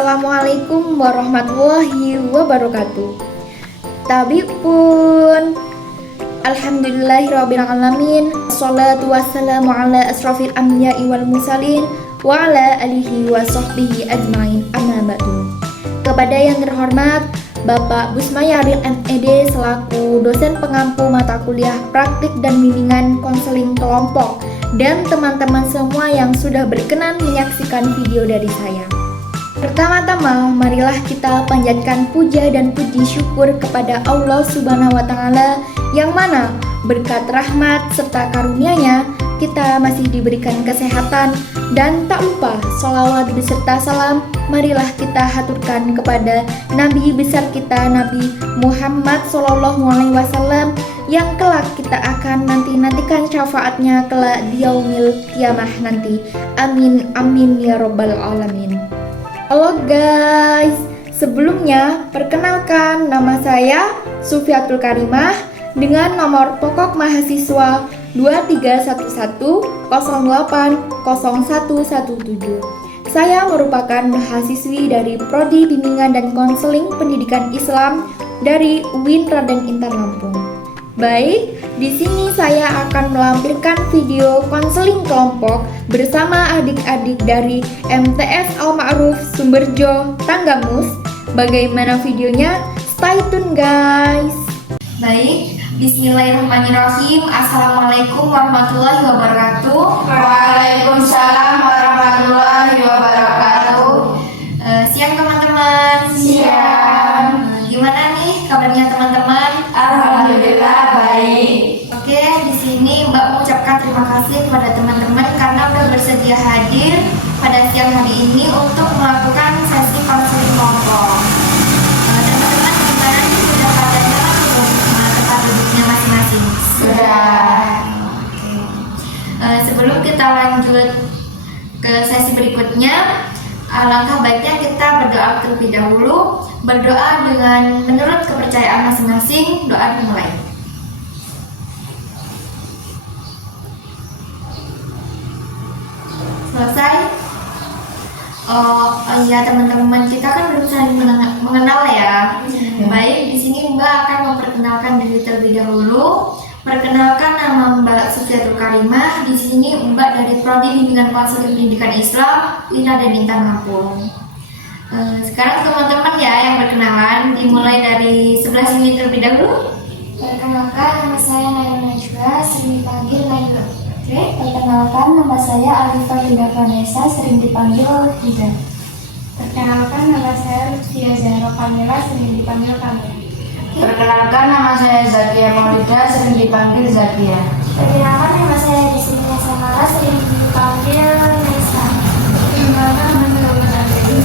Assalamualaikum warahmatullahi wabarakatuh. Tabipun. Alhamdulillahirabbil alamin. Shalatu wassalamu ala asrofil anbiya'i wal mursalin wa ala alihi wa sahbihi ajmain. Amma ba'du. Kepada yang terhormat Bapak Busmayaril MED selaku dosen pengampu mata kuliah praktik dan bimbingan konseling kelompok, dan teman-teman semua yang sudah berkenan menyaksikan video dari saya. Pertama-tama, marilah kita panjatkan puja dan puji syukur kepada Allah Subhanahu wa Ta'ala, yang mana berkat rahmat serta karunia-Nya kita masih diberikan kesehatan, dan tak lupa sholawat beserta salam marilah kita haturkan kepada Nabi besar kita, Nabi Muhammad SAW, yang kelak kita akan nantikan syafaatnya kelak di yaumil kiamah nanti. Amin amin ya robbal alamin. Halo guys, sebelumnya perkenalkan, nama saya Sufiatul Karimah dengan nomor pokok mahasiswa 2311080117. Saya merupakan mahasiswi dari Prodi Bimbingan dan Konseling Pendidikan Islam dari UIN Raden Intan Lampung. Baik, di sini saya akan melampirkan video konseling kelompok bersama adik-adik dari MTS Al-Ma'ruf Sumberjo Tanggamus. Bagaimana videonya? Stay tune guys. Baik, bismillahirrahmanirrahim. Assalamualaikum warahmatullahi wabarakatuh. Waalaikumsalam warahmatullahi wabarakatuh. Siang teman-teman. Siang. Gimana nih kabarnya teman-teman? Alhamdulillah baik. Oke, di sini Mbak mengucapkan terima kasih kepada teman-teman karena sudah bersedia hadir pada siang hari ini untuk melakukan sesi konseling kelompok. Teman-teman gimana nih, sudah pada nyaman belum tempat duduknya masing-masing? Sudah. Oke. Sebelum kita lanjut ke sesi berikutnya, alangkah baiknya kita berdoa terlebih dahulu. Berdoa dengan menurut kepercayaan masing-masing. Doa dimulai. Selesai? Oh iya teman-teman, kita kan belum saling mengenal ya. Baik, di sini Mbak akan memperkenalkan diri terlebih dahulu. Perkenalkan, nama Mbak Sufiatul Karimah. Di sini Mbak dari Prodi Bimbingan Konseling Pendidikan Islam UIN Raden Intan Lampung. Sekarang teman-teman ya yang berkenalan, dimulai dari sebelah sini terlebih dahulu. Perkenalkan, nama saya Naya Najwa, sering dipanggil Najwa. Perkenalkan, nama saya Alifah Linda Vanessa, sering dipanggil Hida. Perkenalkan, nama saya Lutfia Zahra Kamila, sering dipanggil Kamila. Perkenalkan, nama saya Zakia Maulida, sering dipanggil Zakia. Perkenalkan, nama saya Disini Samara, sering dipanggil Nesa. Perkenalkan, nama saya Ulan sering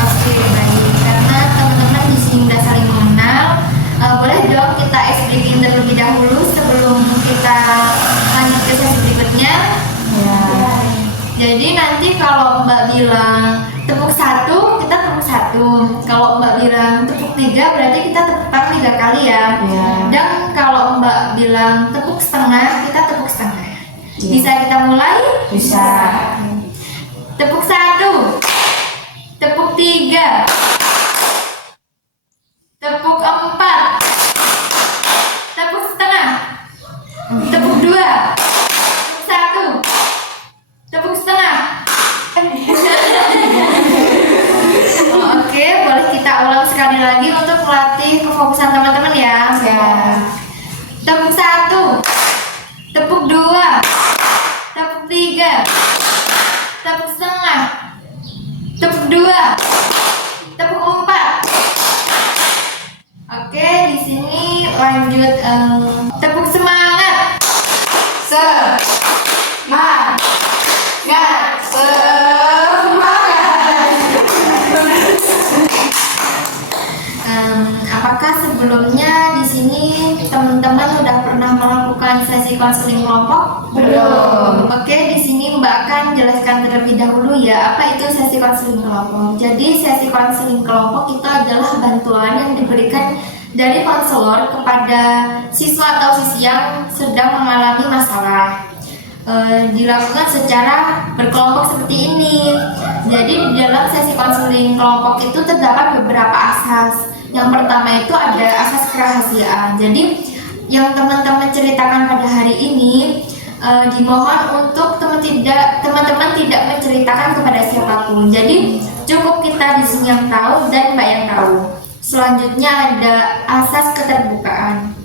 Oke, baik. Karena teman-teman di sini sudah saling mengenal, boleh dong kita explaining terlebih dahulu sebelum kita lanjut ke sesi berikutnya. Ya. Jadi nanti kalau Mbak bilang tepuk 1, kita tepuk 1. Kalau Mbak bilang tepuk 3, berarti kita tepuk tangan 3 kali ya. Ya. Dan kalau Mbak bilang tepuk setengah, kita tepuk setengah. Ya. Bisa kita mulai? Bisa. Tepuk 1, tepuk 3, tepuk 4, tepuk setengah, tepuk 2, tepuk 1, tepuk setengah. Oke, boleh kita ulang sekali lagi untuk melatih kefokusan teman-teman ya. Ya. Tepuk 1, tepuk 2, tepuk 3, tepuk setengah, tepuk 2, tepuk 4. Oke, di sini lanjut tepuk semangat. Semangat. Semangat. Apakah sebelumnya di sini teman-teman sudah pernah melakukan sesi konseling kelompok? Belum. Oke, di sini Mbak akan jelaskan terlebih dahulu ya apa itu sesi konseling kelompok. Jadi sesi konseling kelompok itu adalah bantuan yang diberikan dari konselor kepada siswa atau siswi yang sedang mengalami masalah. Dilakukan secara berkelompok seperti ini. Jadi di dalam sesi konseling kelompok itu terdapat beberapa asas. Yang pertama itu ada asas kerahasiaan. Jadi yang teman-teman ceritakan pada hari ini dimohon untuk teman-teman tidak menceritakan kepada siapapun. Jadi cukup kita di sini yang tahu dan Mbak yang tahu. Selanjutnya ada asas keterbukaan.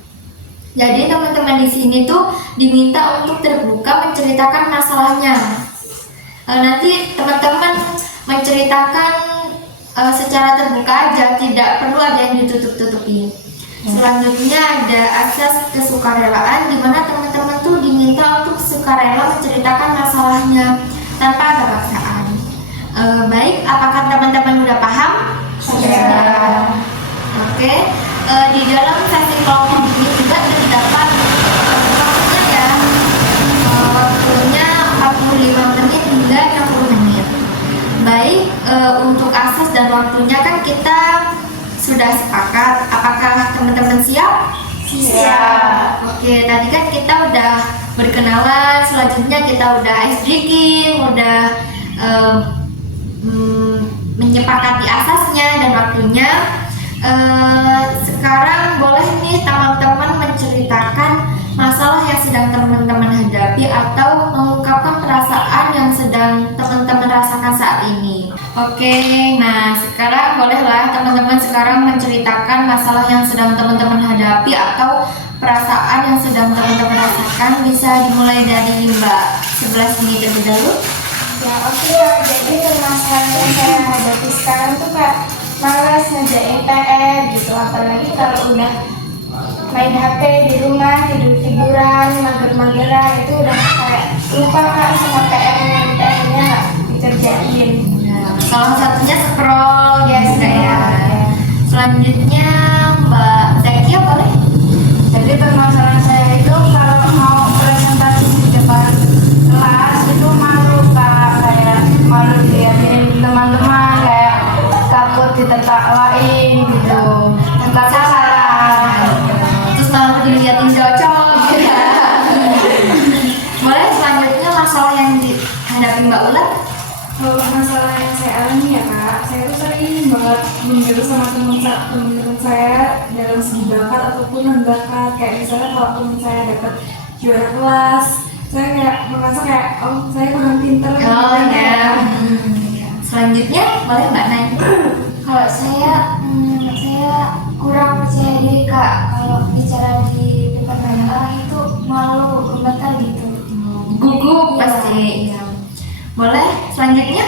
Jadi teman-teman di sini tuh diminta untuk terbuka menceritakan masalahnya. Nanti teman-teman menceritakan secara terbuka aja, tidak perlu ada yang ditutup-tutupi. Selanjutnya ada asas kesukarelaan, di mana teman-teman tuh diminta untuk sukarela menceritakan masalahnya tanpa ada paksaan. Baik, apakah teman-teman udah paham? Sudah. Oke. Di dalam sesi kelompok ini juga terdapat waktunya ya. Waktunya 45 menit hingga 60 menit. Baik, untuk asas dan waktunya kan kita sudah sepakat. Apakah teman-teman siap? Siap. Oke, tadi kan kita udah berkenalan, selanjutnya kita udah ice drinking, udah menyepakati asasnya dan waktunya. Sekarang boleh nih teman-teman menceritakan masalah yang sedang teman-teman hadapi atau mengungkapkan perasaan yang sedang teman-teman rasakan saat ini. Oke, nah sekarang bolehlah teman-teman sekarang menceritakan masalah yang sedang teman-teman hadapi atau perasaan yang sedang teman-teman rasakan. Bisa dimulai dari Mbak sebelah sini terlebih dahulu. Ya oke Kak, jadi permasalahan yang saya hadapi sekarang tuh Kak, malas ngerjain PR gitu, apalagi kalau udah main HP di rumah, tiduran, mager-mageran, itu udah kayak lupa Kak sama PR-nya nggak dikerjain. Salah satunya scroll Ya, gitu ya. scroll. Selanjutnya Mbak Zakia boleh? Jadi permasalahan saya itu kalau mau presentasi di depan kelas itu malu Kak, kayak malu dilihatin teman-teman, kayak takut ditertawain gitu, takut salah. Terus malah dilihatin cocok gitu ya. Boleh selanjutnya masalah yang dihadapi Mbak Ulan? Kalau masalah yang saya alami ya Kak, saya tuh sering banget mengeluh sama teman-teman saya dalam segi bakat ataupun non bakat. Kayak misalnya kalau teman saya dapat juara kelas, saya kayak merasa kayak oh saya kurang pinter. Oh ya. Selanjutnya boleh Mbak Nay? Kalau saya kurang percaya diri Kak. Kalau bicara di depan banyak orang itu malu, gemetar gitu. Gugup Iya. pasti. Ya. Boleh selanjutnya?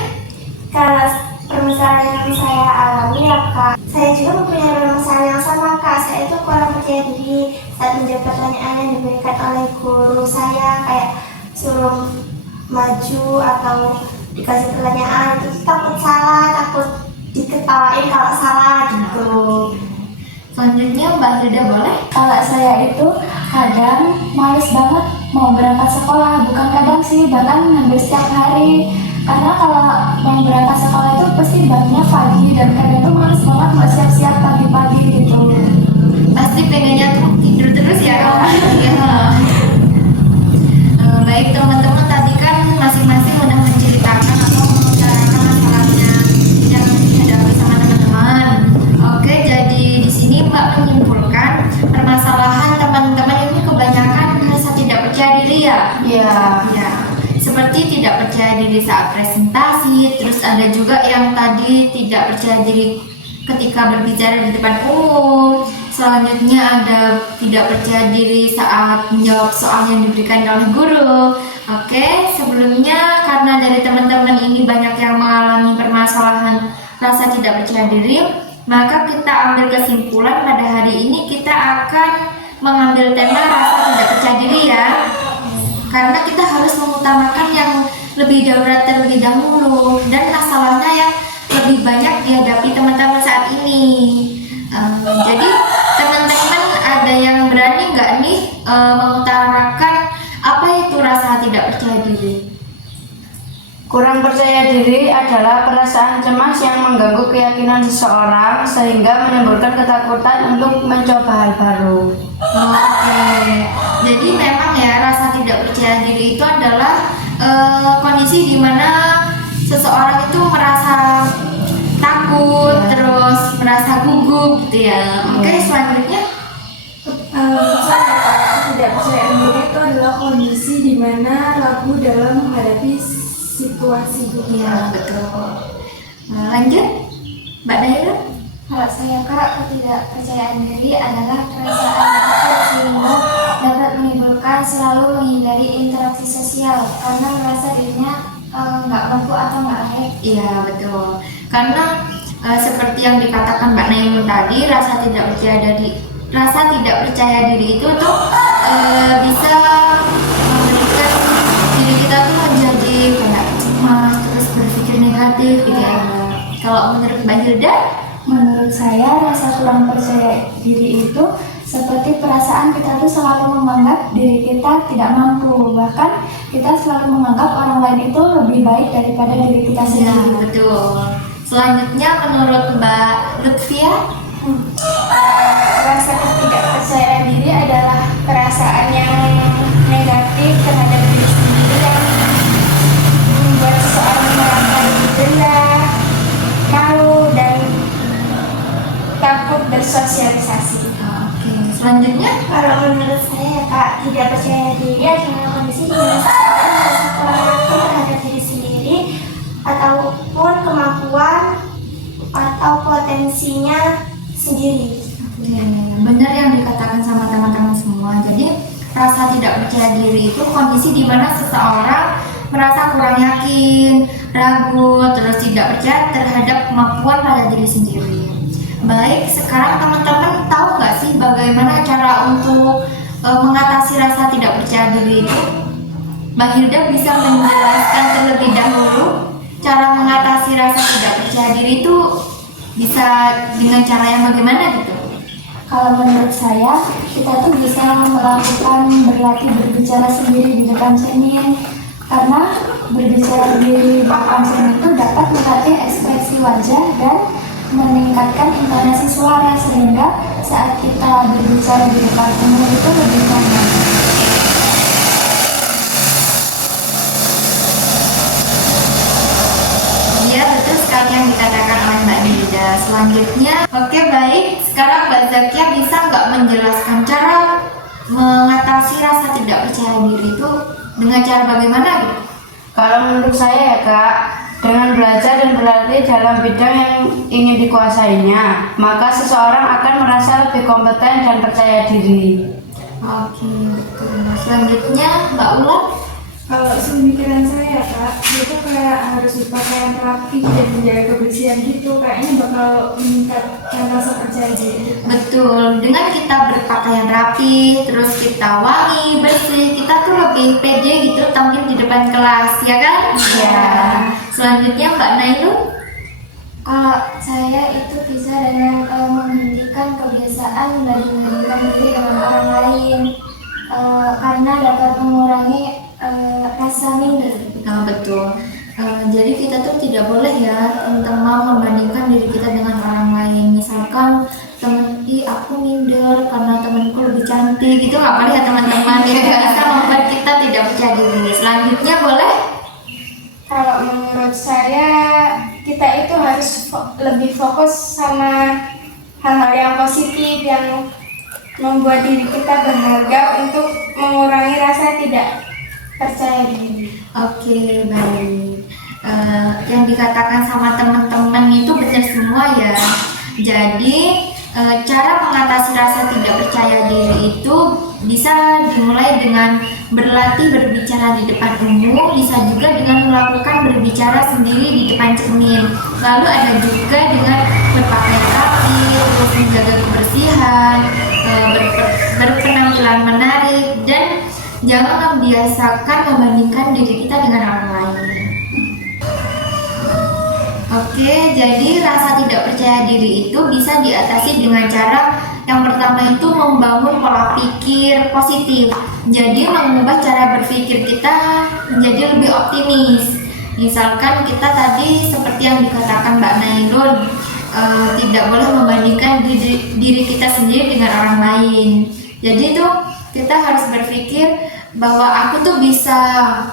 Kalau permasalahan yang saya alami ya Kak, saya juga mempunyai permasalahan yang sama Kak. Saya itu kurang percaya diri saat menjawab pertanyaan yang diberikan oleh guru saya, kayak suruh maju atau dikasih pertanyaan itu takut salah, takut diketawain kalau salah gitu. Selanjutnya Mbak Hilda boleh? Kalau saya itu kadang males banget mau berangkat sekolah, bukan kadang sih, bahkan hampir setiap hari. Karena kalau mau berangkat sekolah itu pasti bangunnya pagi dan kadang tuh males banget mau siap-siap pagi-pagi gitu. Pasti pengennya tuh tidur terus ya. Iya. Baik teman-teman, tadi kan masing-masing udah menceritakan atau mengutarakan masalahnya yang dihadapi sama teman-teman. Oke, jadi di sini Mbak menyimpulkan permasalahan teman-teman ini kebanyakan merasa tidak percaya diri ya. Iya. Ya, seperti tidak percaya diri saat presentasi, terus ada juga yang tadi tidak percaya diri ketika berbicara di depan umum. Selanjutnya ada tidak percaya diri saat menjawab soal yang diberikan oleh guru. Oke, sebelumnya karena dari teman-teman ini banyak yang mengalami permasalahan rasa tidak percaya diri, maka kita ambil kesimpulan pada hari ini kita akan mengambil tema rasa tidak percaya diri ya. Karena kita harus mengutamakan yang lebih darurat terlebih dahulu dan masalahnya yang lebih banyak dihadapi teman-teman saat ini. Jadi teman-teman ada yang berani nggak nih mengutarakan apa itu rasa tidak percaya diri? Kurang percaya diri adalah perasaan cemas yang mengganggu keyakinan seseorang sehingga menimbulkan ketakutan untuk mencoba hal baru. Oke, jadi memang ya rasa tidak percaya diri itu adalah kondisi di mana seseorang itu merasa takut, terus merasa gugup gitu ya. Oke, selanjutnya Ketidakpercayaan diri itu adalah kondisi di mana ragu dalam menghadapi situasi dunia. betul. Lanjut, Mbak Naira. Kalau saya Kak, ketidakpercayaan diri adalah perasaan takut sehingga dapat menimbulkan selalu menghindari interaksi sosial karena merasa dirinya nggak mampu atau nggak layak. Iya betul. Karena seperti yang dikatakan Mbak Naira tadi, rasa tidak percaya diri itu tuh bisa memberikan diri kita tuh menjadi kayak cemas, terus berpikir negatif gitu ya. Kalau menurut Mbak Hilda? Menurut saya, rasa kurang percaya diri itu seperti perasaan kita tuh selalu menganggap diri kita tidak mampu. Bahkan kita selalu menganggap orang lain itu lebih baik daripada diri kita Ya sendiri. betul. Selanjutnya menurut Mbak Lutfia? Rasa ketidakpercayaan diri adalah perasaan yang negatif terhadap diri sendiri yang membuat seseorang merasa lebih rendah, malu, dan takut bersosialisasi. Oke. Selanjutnya? Kalau menurut saya ya Kak, tidak percaya diri adalah kondisi di mana seseorang merasa kurang mampu terhadap diri sendiri ataupun kemampuan atau potensinya sendiri. Oke, benar yang dikatakan sama teman-teman semua. Jadi rasa tidak percaya diri itu kondisi di mana seseorang merasa kurang yakin, ragu, terus tidak percaya terhadap kemampuan pada diri sendiri. Baik, sekarang teman-teman tahu nggak sih bagaimana cara untuk mengatasi rasa tidak percaya diri itu? Mbak Hilda bisa menjelaskan terlebih dahulu cara mengatasi rasa tidak percaya diri itu bisa dengan cara yang bagaimana gitu? Kalau menurut saya, kita tuh bisa melakukan berlatih berbicara sendiri di depan cermin. Karena berbicara di depan cermin itu dapat melatih ekspresi wajah dan meningkatkan intonasi suara sehingga saat kita berbicara di depan umum itu lebih nyaman. Iya betul sekali yang dikatakan oleh Mbak Hilda. Selanjutnya, oke baik. Sekarang Mbak Zakia bisa nggak menjelaskan cara mengatasi rasa tidak percaya diri itu dengan cara bagaimana gitu? Kalau menurut saya ya Kak, dengan belajar dan berlatih dalam bidang yang ingin dikuasainya, maka seseorang akan merasa lebih kompeten dan percaya diri. Oke, betul. Selanjutnya Mbak Ulan. Kalau sepemikiran saya Kak, itu kayak harus berpakaian rapi dan menjaga kebersihan gitu, kayaknya bakal meningkatkan rasa percaya diri. Betul, dengan kita berpakaian rapi, terus kita wangi, bersih, kita tuh lebih pede gitu tampil di depan kelas, ya kan? Iya. Selanjutnya Mbak Nailul. Kalau saya itu bisa dengan menghentikan kebiasaan membanding-bandingkan diri dengan orang lain, karena dapat mengurangi rasa minder. Nah, betul. Jadi kita tuh tidak boleh ya teman-teman membandingkan diri kita dengan orang lain. Misalkan temen, aku minder karena temanku lebih cantik, gitu nggak boleh ya teman-teman. Itu bisa membuat kita tidak percaya diri. Selanjutnya boleh? Kalau menurut saya, kita itu harus lebih fokus sama hal-hal yang positif yang membuat diri kita berharga untuk mengurangi rasa tidak percaya diri. Oke, baik. Yang dikatakan sama teman-teman itu benar semua ya. Jadi cara mengatasi rasa tidak percaya diri itu bisa dimulai dengan berlatih berbicara di depan umum, bisa juga dengan melakukan berbicara sendiri di depan cermin. Lalu ada juga dengan berpakaian rapi, terus menjaga kebersihan, berpenampilan menarik, dan jangan membiasakan membandingkan diri kita dengan orang lain. Oke, jadi rasa tidak percaya diri itu bisa diatasi dengan cara yang pertama itu membangun pola pikir positif. Jadi mengubah cara berpikir kita menjadi lebih optimis. Misalkan kita tadi seperti yang dikatakan Mbak Nailul, tidak boleh membandingkan diri kita sendiri dengan orang lain. Jadi tuh kita harus berpikir bahwa aku tuh bisa,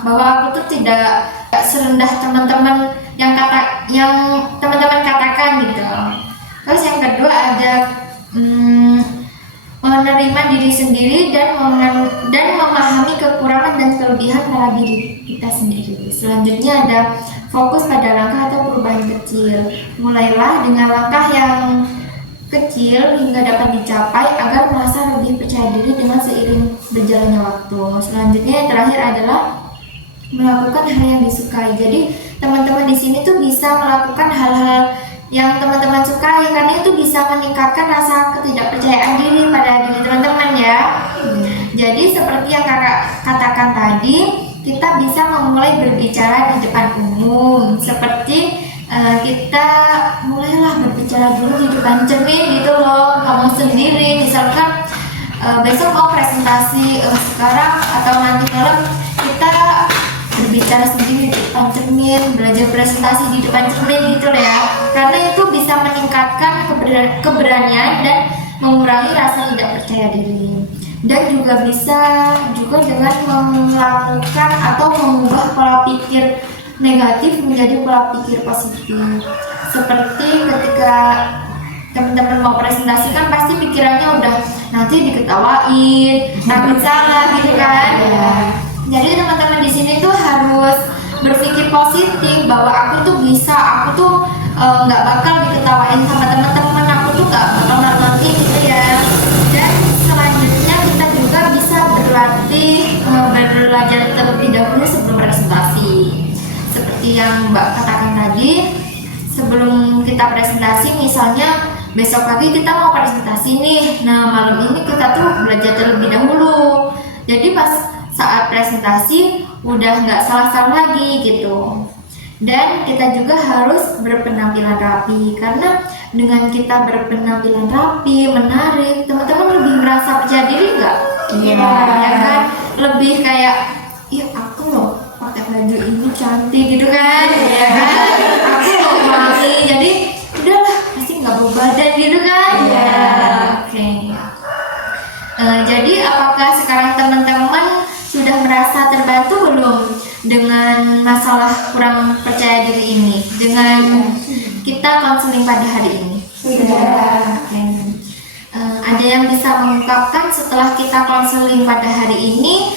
bahwa aku tuh tidak serendah teman-teman yang teman-teman katakan gitu. Terus yang kedua ada menerima diri sendiri dan memahami kekurangan dan kelebihan pada diri kita sendiri. Selanjutnya ada fokus pada langkah atau perubahan kecil. Mulailah dengan langkah yang kecil hingga dapat dicapai agar merasa lebih percaya diri dengan seiring berjalannya waktu. Selanjutnya yang terakhir adalah melakukan hal yang disukai. Jadi teman-teman di sini tuh bisa melakukan hal-hal yang teman-teman sukai karena itu bisa meningkatkan rasa ketidakpercayaan diri pada diri teman-teman ya. Jadi seperti yang kakak katakan tadi, kita bisa memulai berbicara di depan umum. Seperti kita mulailah berbicara dulu di depan cermin gitu loh, ngomong sendiri. Misalkan besok mau presentasi sekarang atau nanti malam kita berbicara sendiri di depan cermin, belajar presentasi di depan cermin gitu ya. Karena itu bisa meningkatkan keberanian dan mengurangi rasa tidak percaya diri. Dan juga bisa juga dengan melakukan atau mengubah pola pikir negatif menjadi pola pikir positif. Seperti ketika teman-teman mau presentasi kan pasti pikirannya udah nanti diketawain, takut salah gitu kan. Jadi teman-teman di sini tuh harus berpikir positif bahwa aku tuh bisa, aku tuh nggak bakal diketawain sama teman-teman, aku tuh nggak bakal nanti gitu ya. Dan selanjutnya kita juga bisa belajar terlebih dahulu sebelum presentasi. Seperti yang Mbak katakan tadi, sebelum kita presentasi, misalnya besok pagi kita mau presentasi nih, nah malam ini kita tuh belajar terlebih dahulu. Jadi pas saat presentasi udah nggak salah-salah lagi gitu. Dan kita juga harus berpenampilan rapi, karena dengan kita berpenampilan rapi, menarik, teman-teman lebih merasa percaya diri nggak? Iya. Ya kan? Lebih kayak, iya aku loh pakai baju ini cantik gitu kan? Ya kan? Aku loh wangi, jadi udahlah pasti nggak bau badan gitu kan? Iya. Oke. Jadi apakah sekarang teman-teman sudah merasa terbantu belum dengan masalah kurang percaya diri ini dengan kita konseling pada hari ini? Sudah. Ada yang bisa mengungkapkan setelah kita konseling pada hari ini?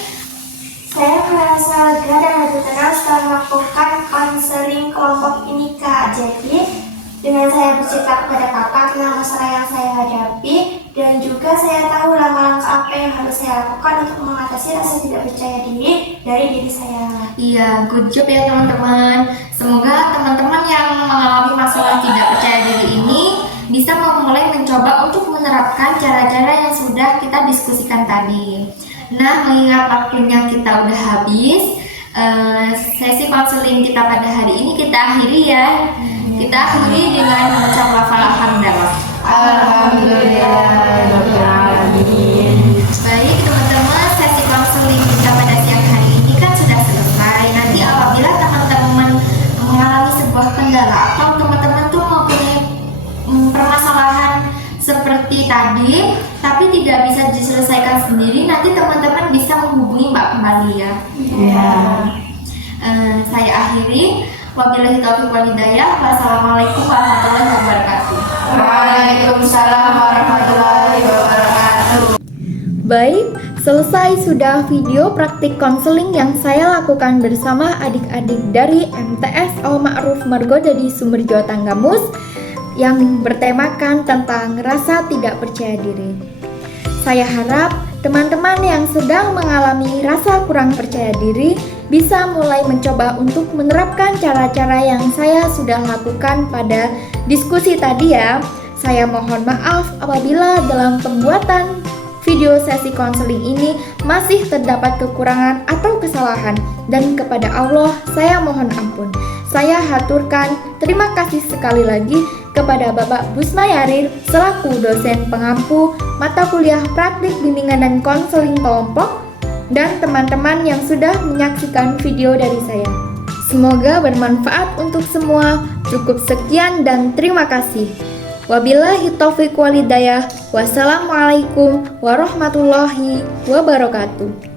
Saya merasa lega dan lebih tenang setelah melakukan konseling kelompok ini, Kak. Jadi dengan saya bercerita kepada kakak tentang masalah yang saya hadapi, dan juga saya tahu langkah-langkah apa yang harus saya lakukan untuk mengatasi rasa tidak percaya diri dari diri saya. Iya, good job ya teman-teman. Semoga teman-teman yang mengalami masalah tidak percaya diri ini bisa memulai mencoba untuk menerapkan cara-cara yang sudah kita diskusikan tadi. Nah, mengingat waktunya kita udah habis, sesi konseling kita pada hari ini kita akhiri ya. Kita akhiri dengan mengucap lafal alhamdulillah. Alhamdulillahirobbilalamin. Baik teman-teman, sesi konseling kita pada siang hari ini kan sudah selesai. Nanti apabila teman-teman mengalami sebuah kendala atau teman-teman tuh mempunyai permasalahan seperti tadi, tapi tidak bisa diselesaikan sendiri, nanti teman-teman bisa menghubungi Mbak kembali ya. Iya. Saya akhiri. Wabillahi taufiq wal hidayah. Wassalamualaikum warahmatullahi wabarakatuh. Waalaikumsalam warahmatullahi wabarakatuh. Baik, selesai sudah video praktik konseling yang saya lakukan bersama adik-adik dari MTS Al Ma'ruf Margodadi Sumber Jawa Tanggamus yang bertemakan tentang rasa tidak percaya diri. Saya harap teman-teman yang sedang mengalami rasa kurang percaya diri bisa mulai mencoba untuk menerapkan cara-cara yang saya sudah lakukan pada diskusi tadi ya. Saya mohon maaf apabila dalam pembuatan video sesi konseling ini masih terdapat kekurangan atau kesalahan, dan kepada Allah saya mohon ampun. Saya haturkan terima kasih sekali lagi kepada Bapak Busmayarir selaku dosen pengampu mata kuliah praktik bimbingan dan konseling kelompok, dan teman-teman yang sudah menyaksikan video dari saya. Semoga bermanfaat untuk semua. Cukup sekian dan terima kasih. Wabillahi taufiq wal hidayah. Wassalamualaikum warahmatullahi wabarakatuh.